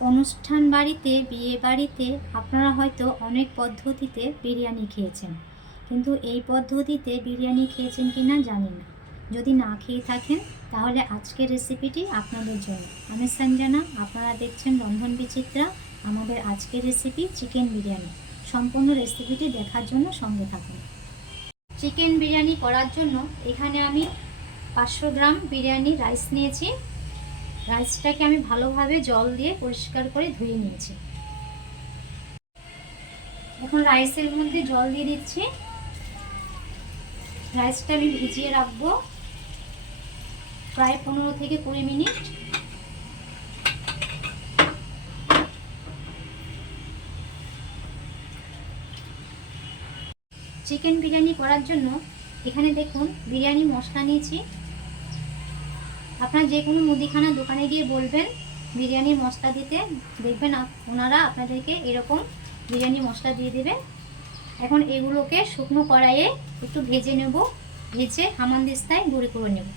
অনুষ্ঠান বাড়িতে, বিয়ে বাড়িতে আপনারা হয়তো অনেক পদ্ধতিতে বিরিয়ানি খেয়েছেন, কিন্তু এই পদ্ধতিতে বিরিয়ানি খেয়েছেন কি না জানি না। যদি না খেয়ে থাকেন তাহলে আজকের রেসিপিটি আপনাদের জন্য। আমি সঞ্জনা, আপনারা দেখছেন রন্ধন বিচিত্রা। আমাদের আজকের রেসিপি চিকেন বিরিয়ানি। সম্পূর্ণ রেসিপিটি দেখার জন্য সঙ্গে থাকুন। চিকেন বিরিয়ানি করার জন্য এখানে আমি 500 গ্রাম বিরিয়ানি রাইস নিয়েছি। রাইসটাকে আমি ভালোভাবে জল দিয়ে পরিষ্কার করে ধুয়ে নিয়েছি। এখন রাইসের মধ্যে জল দিয়ে দিচ্ছি। রাইসটা আমি ভিজিয়ে রাখবো প্রায় 15 থেকে 20 মিনিট। চিকেন বিরিয়ানি করার জন্য এখানে দেখুন বিরিয়ানি মশলা নিয়েছি। আপনারা যে কোনো মুদিখানা দোকানে গিয়ে বলবেন বিরিয়ানি মশলা দিতে, দেখবেন ওনারা আপনাদেরকে এরকম বিরিয়ানি মশলা দিয়ে দেবে। এখন এগুলোকে শুকনো কড়াইয়ে একটু ভেজে নেব, ভেজে হামানদিস্তায় গুঁড়ো করে নেব।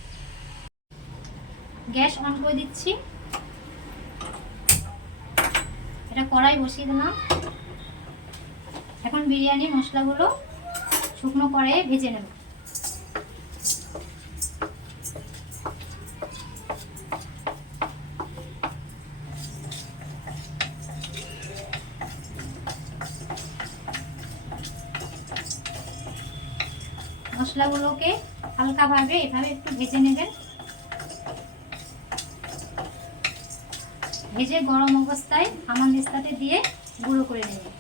গ্যাস অন করে দিচ্ছি। এটা কড়াই বসিয়ে দিলাম। এখন বিরিয়ানি মশলাগুলো শুকনো কড়াইয়ে ভেজে নেব। মশলাগুলোকে হালকাভাবে এভাবে একটু ভেজে নেবেন। ভেজে গরম অবস্থায় হামানদিস্তাতে দিয়ে গুঁড়ো করে নেবেন।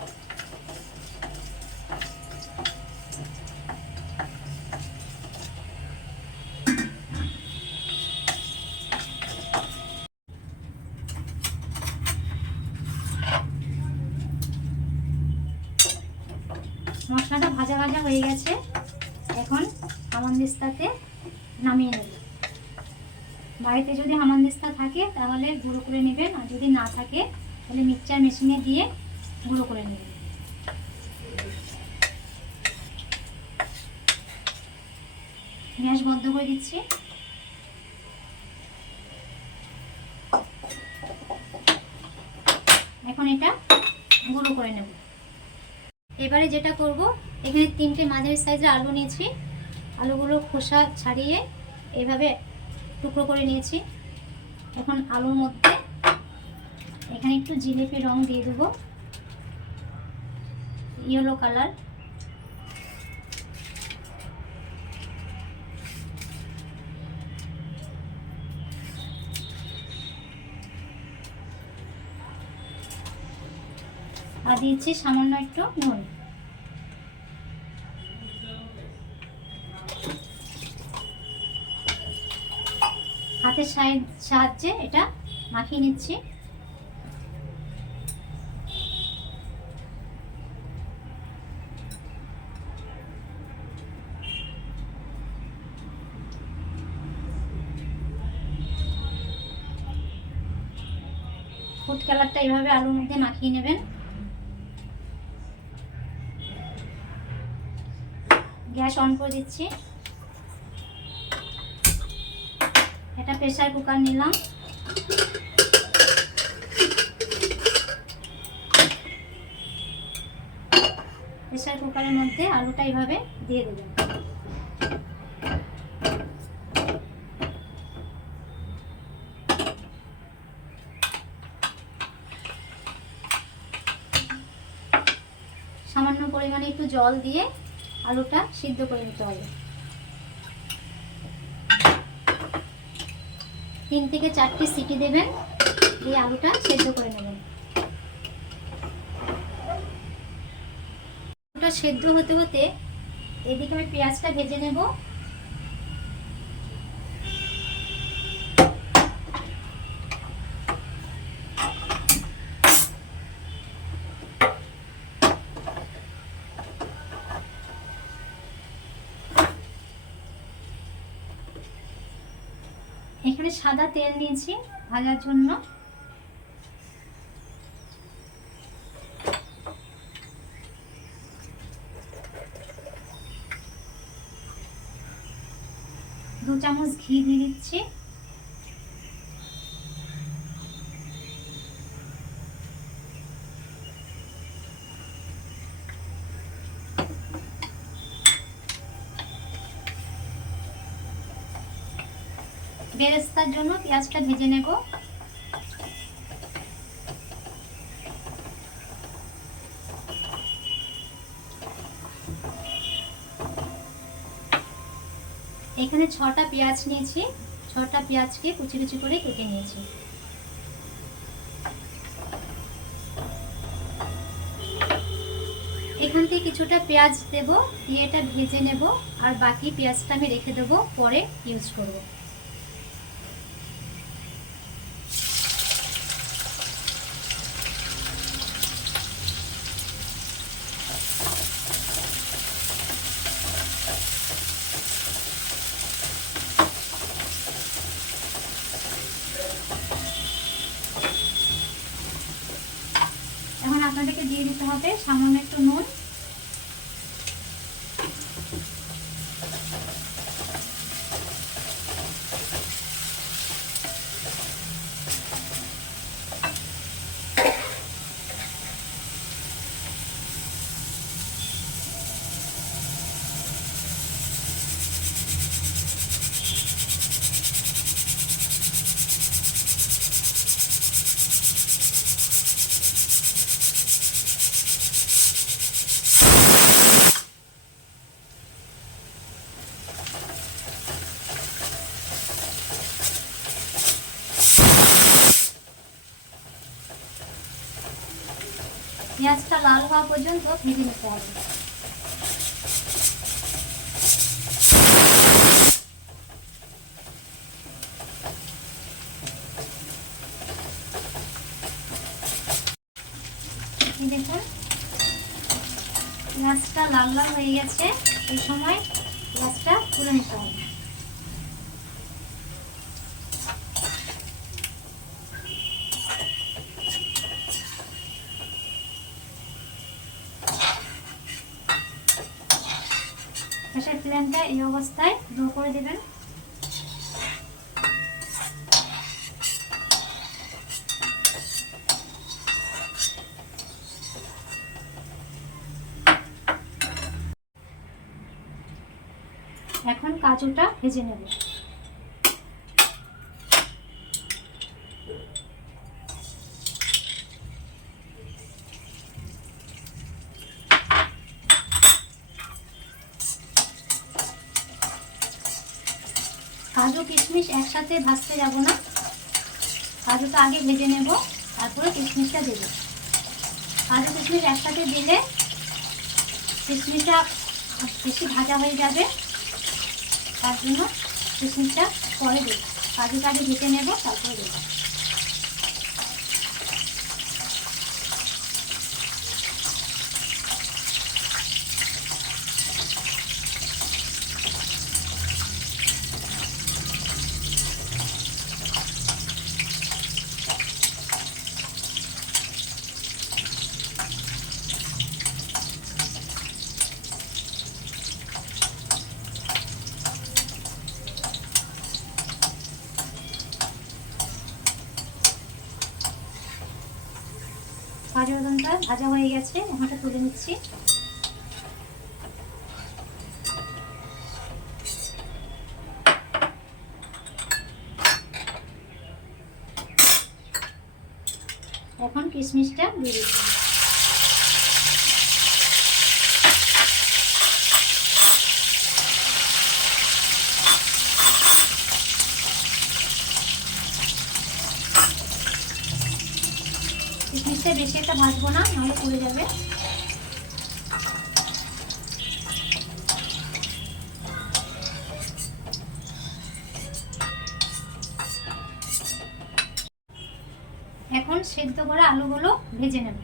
মশলাটা ভাজা ভাজা হয়ে গেছে। এখন হামানদিস্তাতে নামিয়ে নেব। বাড়িতে যদি হামানদিস্তা থাকে তাহলে গুঁড়ো করে নেবেন, আর যদি না থাকে তাহলে মিক্সচার মেশিনে দিয়ে গুঁড়ো করে নেবেন। গ্যাস বন্ধ করে দিচ্ছি। এখন এটা গুঁড়ো করে নেব। এবারে যেটা করব, এখানে 3টে মাঝারি সাইজের আলু নিয়েছি। আলুগুলো খোসা ছাড়িয়ে এভাবে টুকরো করে নিয়েছি। এখন আলুর মধ্যে এখানে একটু জিলেপি রং দিয়ে দেবো, ইয়েলো কালার। আর দিয়েছি সামান্য একটু নুন। হাতের সাহায্যে এটা মাখিয়ে নিচ্ছি। ফুড কালারটা এইভাবে আলুর মধ্যে মাখিয়ে নেবেন। গ্যাস অন করে দিচ্ছি। এটা প্রেসার কুকার নিলাম। প্রেসার কুকারের মধ্যে আলুটা এইভাবে দিয়ে দেবেন। সামান্য পরিমাণে একটু জল দিয়ে আলুটা সিদ্ধ করে নিতে হবে। 3 থেকে 4টি সিটি দেবেন, দিয়ে আলুটা সিদ্ধ করে নেবেন। আলুটা সিদ্ধ হতে হতে এদিকে আমি পেঁয়াজটা ভেজে নেব। এখানে সাদা তেল নিয়েছি ভাজার জন্য। दो চামচ ঘি দিয়ে দিচ্ছি। বেরেস্তার জন্য পেঁয়াজটা ভেজে নেব। এখানে 6টা পেঁয়াজ নিয়েছি, 6টা পেঁয়াজকে কুচি কুচি করে কেটে নিয়েছি। এখান থেকে কিছুটা পেঁয়াজ দেব, দিয়ে এটা ভেজে নেব, আর বাকি পেঁয়াজটা আমি রেখে দেবো, পরে ইউজ করব। এখন আপনাদেরকে দিয়ে দিতে হবে সামান্য একটু নুন, পেঁয়াজটা লাল হওয়া পর্যন্ত ভেজে নিতে হবে। দেখুন পেঁয়াজটা লাল লাল হয়ে গেছে, এই সময় পেঁয়াজটা তুলে নিতে হবে। গ্যাসের ফ্লেমটা এই অবস্থায় লো করে দেবেন। এখন কাজুটা ভেজে নেব। কাজু কিশমিশ একসাথে ভাজতে যাব না, কাজুটা আগে ভেজে নেব, তারপরে কিশমিশটা দেব। কাজু কিশমিশ একসাথে দিলে কিশমিশটা বেশি ভাজা হয়ে যাবে, তার জন্য কিশমিশটা পরে দেব। কাজুটা আগে ভেজে নেব, তারপরে দেব। কাজু বাদামটা ভাজা হয়ে গেছে, ওখানটা তুলে নিচ্ছি। এখন কিশমিশটা দিয়ে দিচ্ছি। কিশমিশটা বেশি একটা ভাজবো না, নাহলে পুড়ে যাবে। এখন সেদ্ধ করা আলুগুলো ভেজে নেব।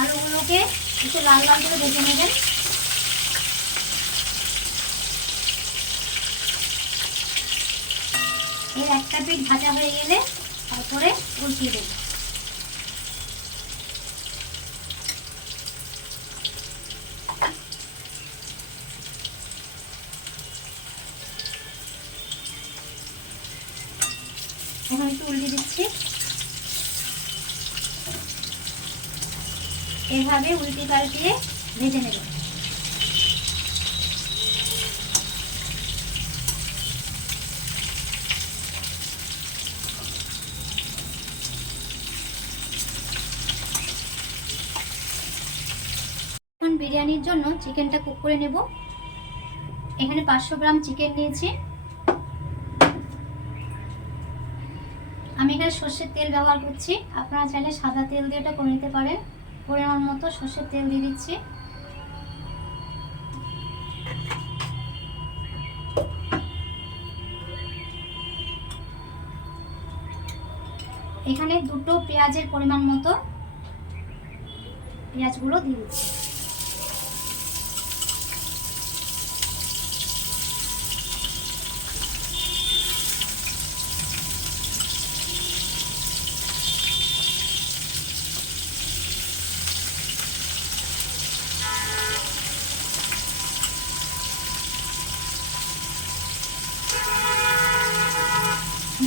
আলুগুলোকে একটু লাল লাল করে ভেজে নেবেন। এর একটা পিঠ ভাজা হয়ে গেলে তারপরে উল্টিয়ে দেব। এখন একটু উল্টে দিচ্ছি। এভাবে উল্টে পাল্টিয়ে ভেজে নেব। এখন বিরিয়ানির জন্য চিকেনটা কুক করে নেব। এখানে 500 গ্রাম চিকেন নিয়েছি। আমি এখানে সর্ষের তেল ব্যবহার করছি, আপনারা চাইলে সাদা তেল দিয়ে এটা করে নিতে পারেন। পরিমাণ মতো সর্ষের তেল দিয়ে দিচ্ছি। এখানে দুটো পেঁয়াজের পরিমাণ মতো পেঁয়াজগুলো দিয়ে দিচ্ছি।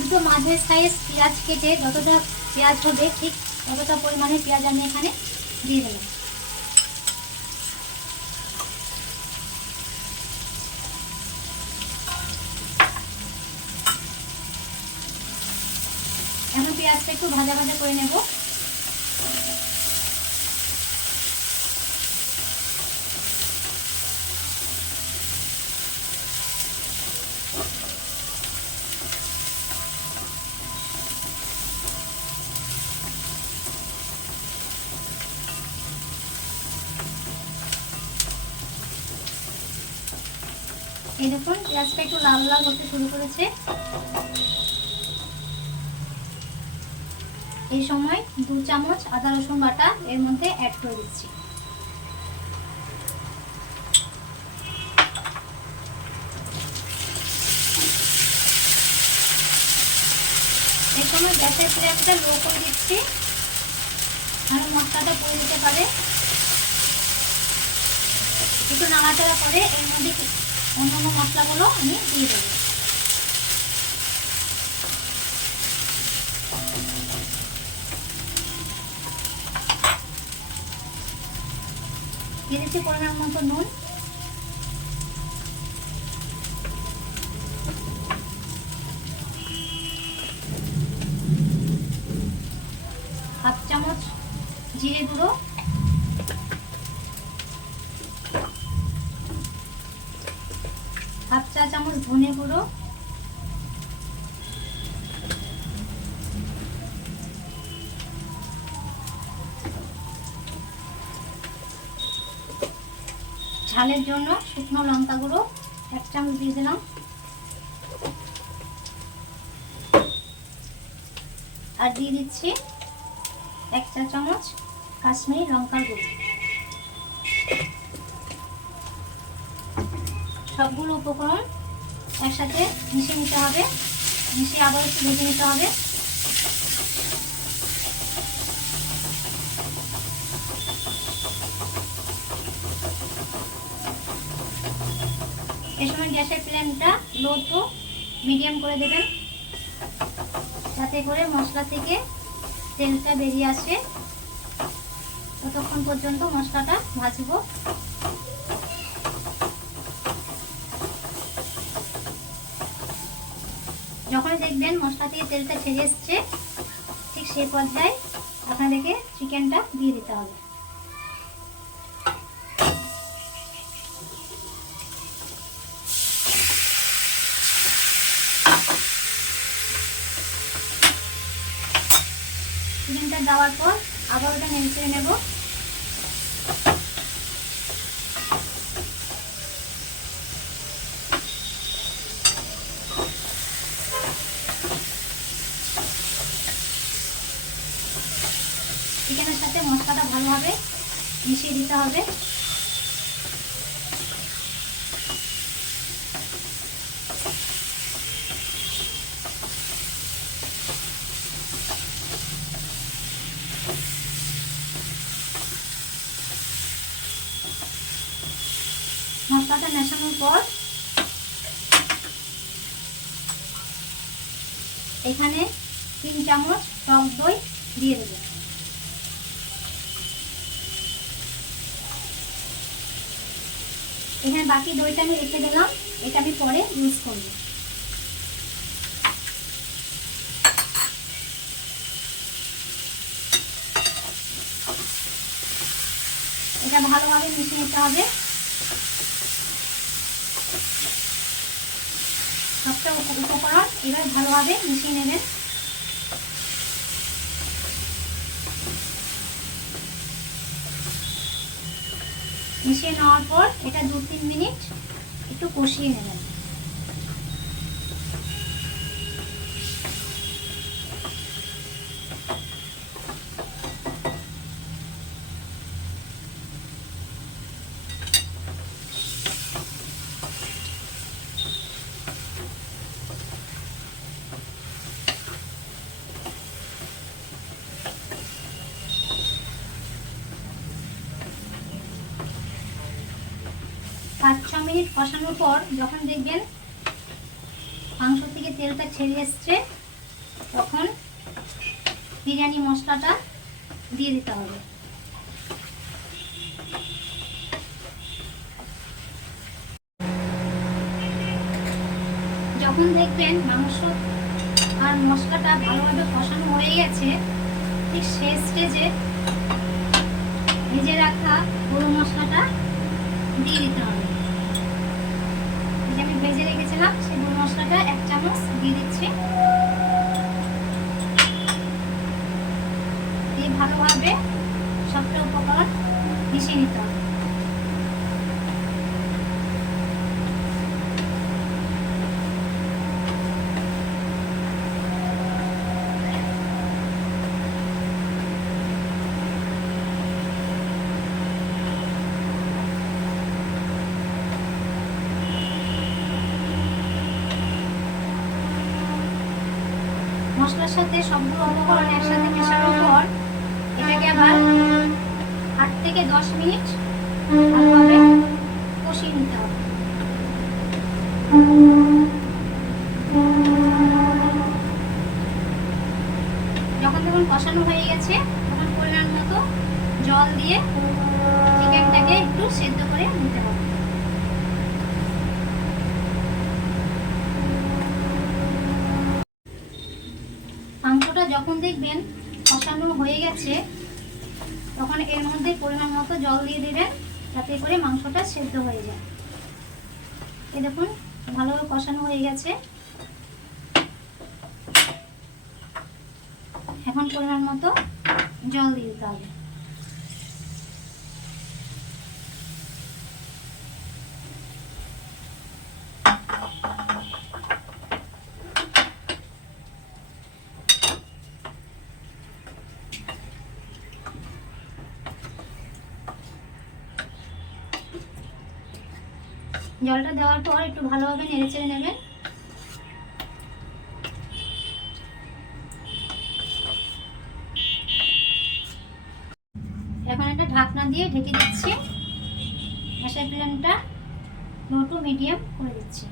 দুটো মাঝের সাইজ পেঁয়াজ কেটে যতটা পেঁয়াজ হবে ঠিক ততটা পরিমাণে পেঁয়াজ আমি এখানে দিয়ে দিলাম। এখন পেঁয়াজটা একটু ভাজা ভাজা করে নেব। এই দেখুন পেঁয়াজটা একটু লাল লাল হতে শুরু করেছে। এই সময় 2 চামচ আদা রসুন বাটা এর মধ্যে অ্যাড করে দিচ্ছি। এই সময় গ্যাসের ফ্লেমটা লো করে দিচ্ছি, আর মশলাটা পুড়ে দিতে পারে। একটু নাড়াচাড়া করে এর মধ্যে অন্যান্য মশলাগুলো আমি দিয়ে দেবো। দিয়ে দিচ্ছি পরিমাণ মতো নুন, হাফ চামচ জিরে গুঁড়ো, হাফ চা চামচ ধনে গুঁড়ো, ঝালের জন্য শুকনো লঙ্কা গুঁড়ো 1 চামচ দিয়ে দিলাম, আর দিয়ে দিচ্ছি 1 চা চামচ কাশ্মীরি লঙ্কার গুঁড়ো। সবগুলো উপকরণ একসাথে মিশিয়ে নিতে হবে, মিশিয়ে আবার একটু ভেজে নিতে হবে। এই সময় গ্যাসের ফ্লেমটা লো টু মিডিয়াম করে দেবেন, যাতে করে মশলা থেকে তেলটা বেরিয়ে আসে। ততক্ষণ পর্যন্ত মশলাটা ভাজবো। যখন দেখবেন মশলা থেকে তেলটা ছেড়ে এসছে, ঠিক সেই পর্যায়ে আপনাদেরকে চিকেনটা দিয়ে দিতে হবে। চিকেনটা দেওয়ার পর আবার ওটা নেড়ে চেড়ে নেব। চিকেনের সাথে মশলাটা ভালোভাবে মিশিয়ে দিতে হবে। মশলাটা মেশানোর পর এখানে 3 চামচ টক দই দিয়ে দেবো। এখানে বাকি দইটা আমি রেখে দিলাম, এটা আমি পরে ইউজ করব। এটা ভালোভাবে মিশিয়ে নিতে হবে। সবটা উপকরণ এবার ভালোভাবে মিশিয়ে নেবেন। মিশিয়ে নেওয়ার পর এটা 2-3 মিনিট একটু কষিয়ে নেবেন। পাঁচ ছ মিনিট কষানোর পর যখন দেখবেন মাংস থেকে তেলটা ছেড়ে এসছে, তখন বিরিয়ানি মশলাটা দিয়ে দিতে হবে। যখন দেখবেন মাংস আর মশলাটা ভালোভাবে কষানো হয়ে গেছে, ঠিক সেই স্টেজে ভেজে রাখা গরম মশলাটা দিয়ে দিতে হবে। এটা আমি ভেজে রেখেছিলাম, সেই গরম মশলাটা 1 চামচ দিয়ে দিচ্ছি। দিয়ে ভালোভাবে সবটা উপকরণ মিশিয়ে নিতে হবে। মশলার সাথে সবগুলো উপকরণ একসাথে মেশানোর পর এটাকে আবার 8 থেকে 10 মিনিট ভালোভাবে কষিয়ে নিতে হবে। যখন দেখুন কষানো হয়ে গেছে, তখন পরিমাণ মতো জল দিয়ে চিকেনটাকে একটু সেদ্ধ করে নিতে হবে। মাংসটা যখন দেখবেন কষানো হয়ে গেছে, তখন এর মধ্যে পরিমাণ মতো জল দিয়ে দেবেন, যাতে করে মাংসটা সেদ্ধ হয়ে যায়। এই দেখুন ভালোভাবে কষানো হয়ে গেছে। এখন পরিমাণ মতো জল দিয়ে দিতে হবে। জলটা দেওয়ার পর একটু ভালোভাবে নেড়েচেড়ে নেবেন। এখন একটা ঢাকনা দিয়ে ঢেকে দিচ্ছি। গ্যাসের ফ্লেমটা লো টু মিডিয়াম করে দিচ্ছি।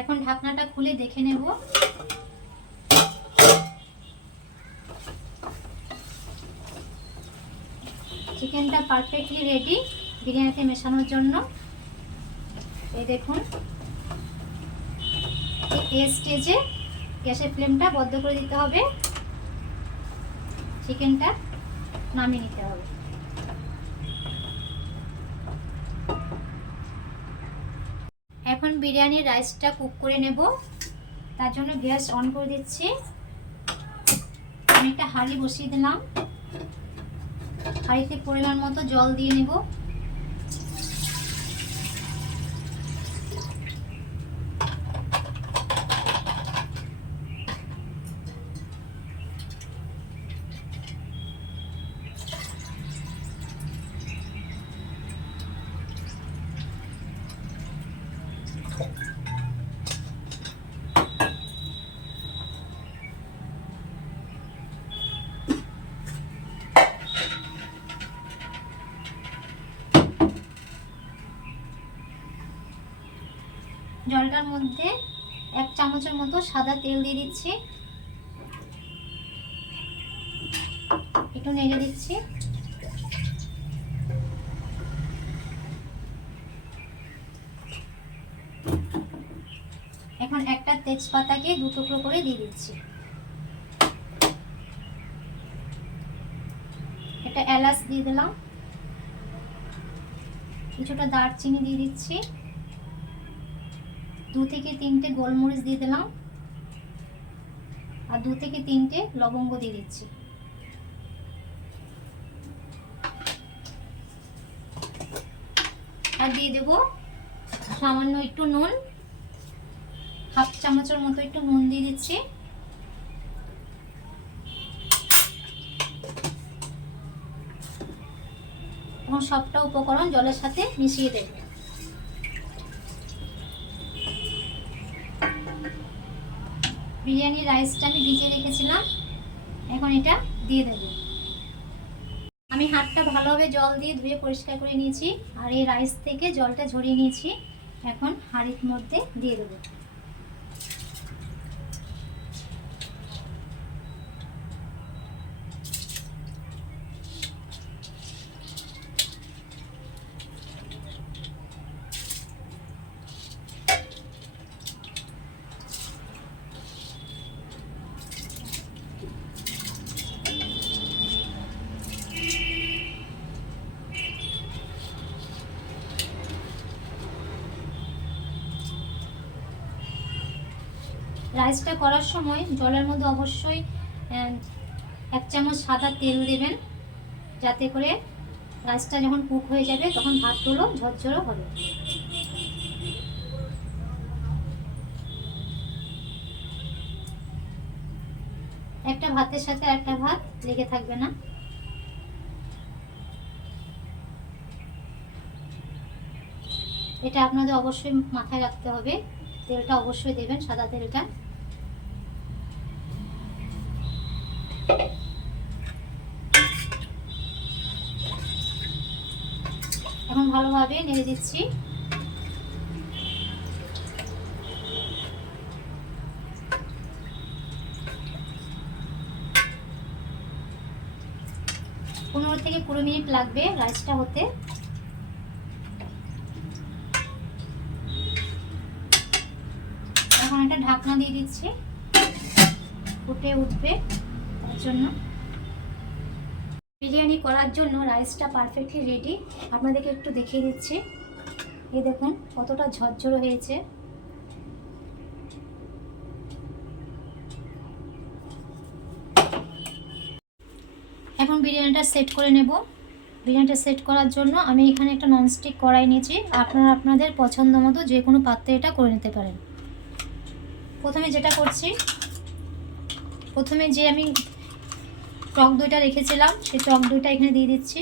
এখন ঢাকনাটা খুলে দেখে নেব। চিকেনটা পারফেক্টলি রেডি বিরিয়ানিতে মেশানোর জন্য। এই দেখুন, এই স্টেজে গ্যাসের ফ্লেমটা বন্ধ করে দিতে হবে, চিকেনটা নামিয়ে নিতে হবে। এখন বিরিয়ানির রাইসটা কুক করে নেব। তার জন্য গ্যাস অন করে দিচ্ছি। আমি একটা হাঁড়ি বসিয়ে দিলাম, হাঁড়িতে পরিমাণ মতো জল দিয়ে নেব। জলটার মধ্যে 1 চামচের মতো সাদা তেল দিয়ে দিচ্ছি। একটু নেড়ে দিচ্ছি। এখন একটা তেজপাতাকে 2 টুকরো করে দিয়ে দিচ্ছি। একটা এলাচ দিয়ে দিলাম, কিছুটা দারচিনি দিয়ে দিচ্ছি, 2 থেকে 3টে গোলমরিচ দিয়ে দিলাম, আর 2 থেকে 3টে লবঙ্গ দিয়ে দিচ্ছি। আর দিয়ে দেব সামান্য একটু নুন, হাফ চামচের মতো একটু নুন দিয়ে দিচ্ছি। এবং সবটা উপকরণ জলের সাথে মিশিয়ে দেব। বিরিয়ানি রাইসটা আমি ভিজিয়ে রেখেছিলাম, এখন এটা দিয়ে দেব। আমি হাতটা ভালোভাবে জল দিয়ে ধুয়ে পরিষ্কার করে নিয়েছি, আর এই রাইস থেকে জলটা ঝরিয়ে নিয়েছি। এখন হাঁড়ির মধ্যে দিয়ে দেব। রাইসটা করার সময় জলের মধ্যে অবশ্যই 1 চামচ সাদা তেল দেবেন, যাতে করে রাইসটা যখন কুক হয়ে যাবে তখন ভাতগুলো ঝরঝরে হবে। একটা ভাতের সাথে একটা ভাত লেগে থাকবে না। এটা আপনাদের অবশ্যই মাথায় রাখতে হবে, তেলটা অবশ্যই দেবেন, সাদা তেলটা। এখন ভালোভাবে নেড়ে দিচ্ছি। পনেরো থেকে 20 মিনিট লাগবে রাইসটা হতে। এখন একটা ঢাকনা দিয়ে দিচ্ছি, ফুটে উঠবে তার জন্য। বিরিয়ানি করার জন্য রাইসটা পারফেক্টলি রেডি। আপনাদেরকে একটু দেখিয়ে দিচ্ছি, এই দেখুন কতটা ঝরঝরে হয়েছে। এখন বিরিয়ানিটা সেট করে নেব। বিরিয়ানিটা সেট করার জন্য আমি এখানে একটা ননস্টিক কড়াই নিয়েছি, আপনারা আপনাদের পছন্দ মতো যে কোনো পাত্রে এটা করে নিতে পারেন। প্রথমে যেটা করছি, প্রথমে যে আমি টক দইটা রেখেছিলাম সেই টক দইটা এখানে দিয়ে দিচ্ছি।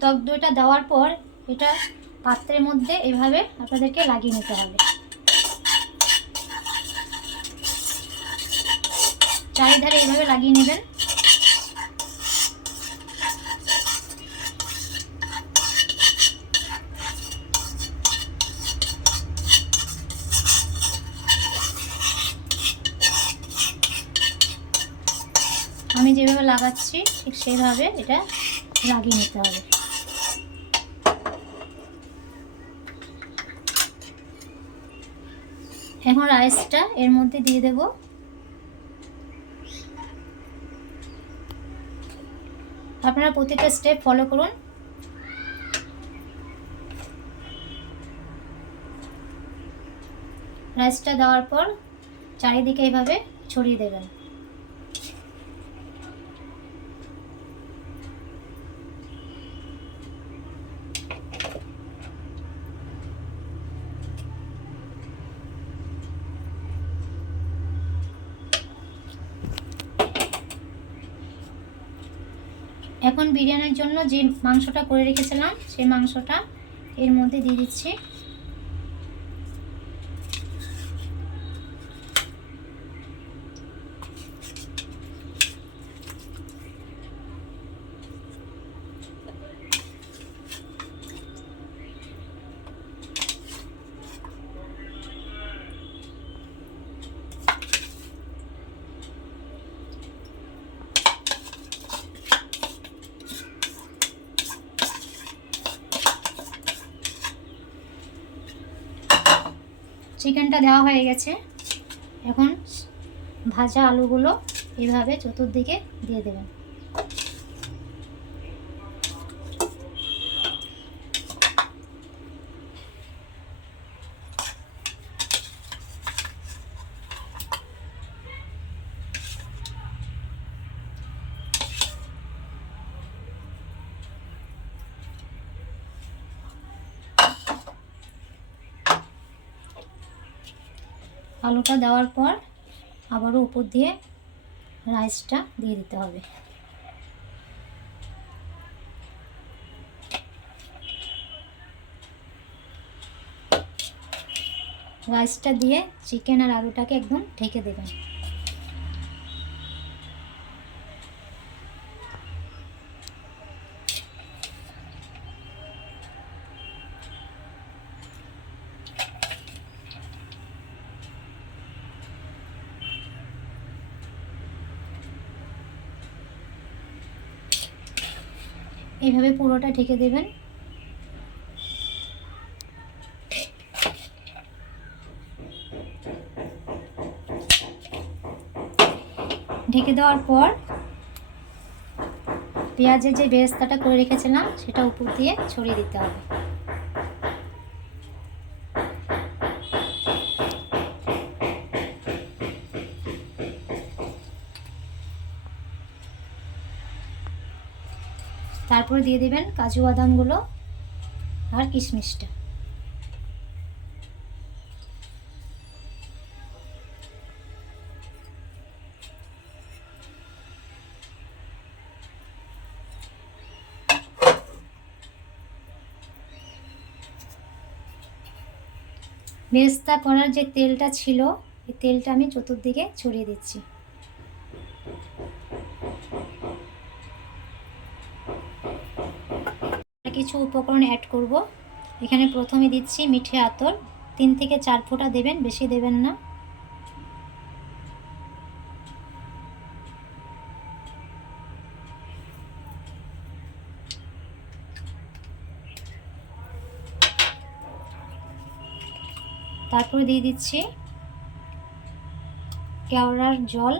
টক দইটা দেওয়ার পর এটা পাত্রের মধ্যে এভাবে আপনাদেরকে লাগিয়ে নিতে হবে। চারিধারে এইভাবে লাগিয়ে নেবেন। আমি যেভাবে লাগাচ্ছি ঠিক সেইভাবে এটা লাগিয়ে নিতে হবে। এখন রাইসটা এর মধ্যে দিয়ে দেব। আপনারা প্রতিটা স্টেপ ফলো করুন। রাইসটা দেওয়ার পর চারিদিকে এইভাবে ছড়িয়ে দেবেন। এখন বিরিয়ানির জন্য যে মাংসটা করে রেখেছিলাম সেই মাংসটা এর মধ্যে দিয়ে দিচ্ছি। চিকেনটা দেওয়া হয়ে গেছে। এখন ভাজা আলুগুলো এইভাবে চতুর্দিকে দিয়ে দেবেন। আলুটা দেওয়ার পর আবারও উপর দিয়ে রাইসটা দিয়ে দিতে হবে। রাইসটা দিয়ে চিকেন আর আলুটাকে একদম ঢেকে দেবেন। এইভাবে পুরোটা ঢেকে দেবেন। ঢেকে দেওয়ার পর পেঁয়াজের যে বেরেস্তাটা করে রেখেছিলাম সেটা উপর দিয়ে ছড়িয়ে দিতে হবে। তারপরে দিয়ে দেবেন কাজু বাদামগুলো আর কিশমিশটা। বেরেস্তা করার যে তেলটা ছিল এই তেলটা আমি চতুর্দিকে ছড়িয়ে দিচ্ছি। কিছু উপকরণ অ্যাড করব। এখানে প্রথমে দিচ্ছি মিঠে আতর, 3 থেকে 4 ফোঁটা দেবেন, বেশি দেবেন না। তারপরে দিয়ে দিচ্ছি কেওড়ার জল,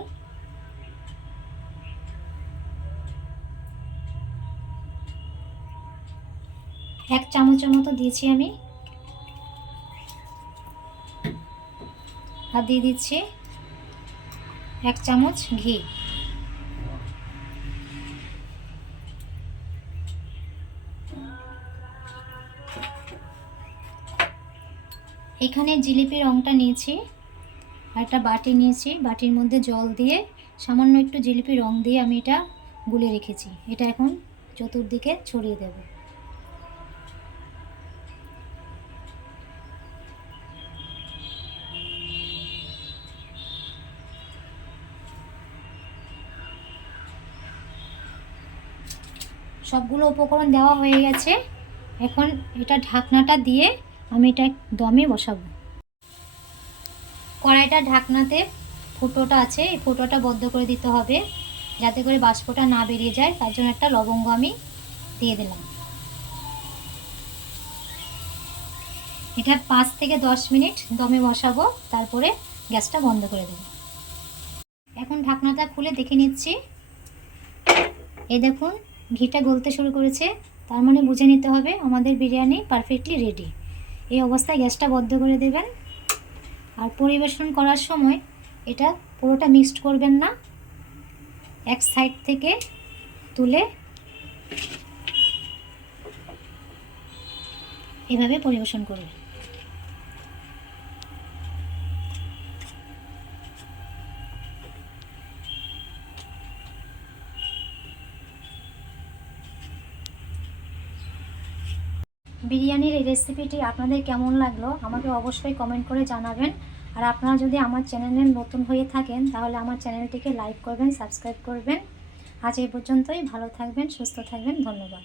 এক চামচের মতো দিয়েছি আমি। আর দিয়ে দিচ্ছি 1 চামচ ঘি। এখানে জিলিপির রংটা নিয়েছি আর একটা বাটি নিয়েছি, বাটির মধ্যে জল দিয়ে সামান্য একটু জিলিপি রং দিয়ে আমি এটা গুলে রেখেছি। এটা এখন চতুর্দিকে ছড়িয়ে দেব। সবগুলো উপকরণ দেওয়া হয়ে গেছে। এখন এটা ঢাকনাটা দিয়ে আমি এটা দমে বসাবো। কড়াইটা ঢাকনাতে ফুটোটা আছে, এই ফুটোটা বন্ধ করে দিতে হবে যাতে করে বাষ্পটা না বেরিয়ে যায়। তার জন্য একটা লবঙ্গ আমি দিয়ে দিলাম। এটা 5 থেকে 10 মিনিট দমে বসাবো, তারপরে গ্যাসটা বন্ধ করে দেব। এখন ঢাকনাটা খুলে দেখে নিচ্ছি। এই দেখুন ঘিটা গলতে শুরু করেছে, তার মানে বুঝে নিতে হবে আমাদের বিরিয়ানি পারফেক্টলি রেডি। এই অবস্থায় গ্যাসটা বন্ধ করে দেবেন। আর পরিবেশন করার সময় এটা পুরোটা মিক্সড করবেন না, এক সাইড থেকে তুলে এভাবে পরিবেশন করবেন। বিরিয়ানির এই রেসিপিটি আপনাদের কেমন লাগলো আমাকে অবশ্যই কমেন্ট করে জানাবেন। আর আপনারা যদি আমার চ্যানেলে নতুন হয়ে থাকেন তাহলে আমার চ্যানেলটিকে লাইক করবেন, সাবস্ক্রাইব করবেন। আজ এই পর্যন্তই। ভালো থাকবেন, সুস্থ থাকবেন। ধন্যবাদ।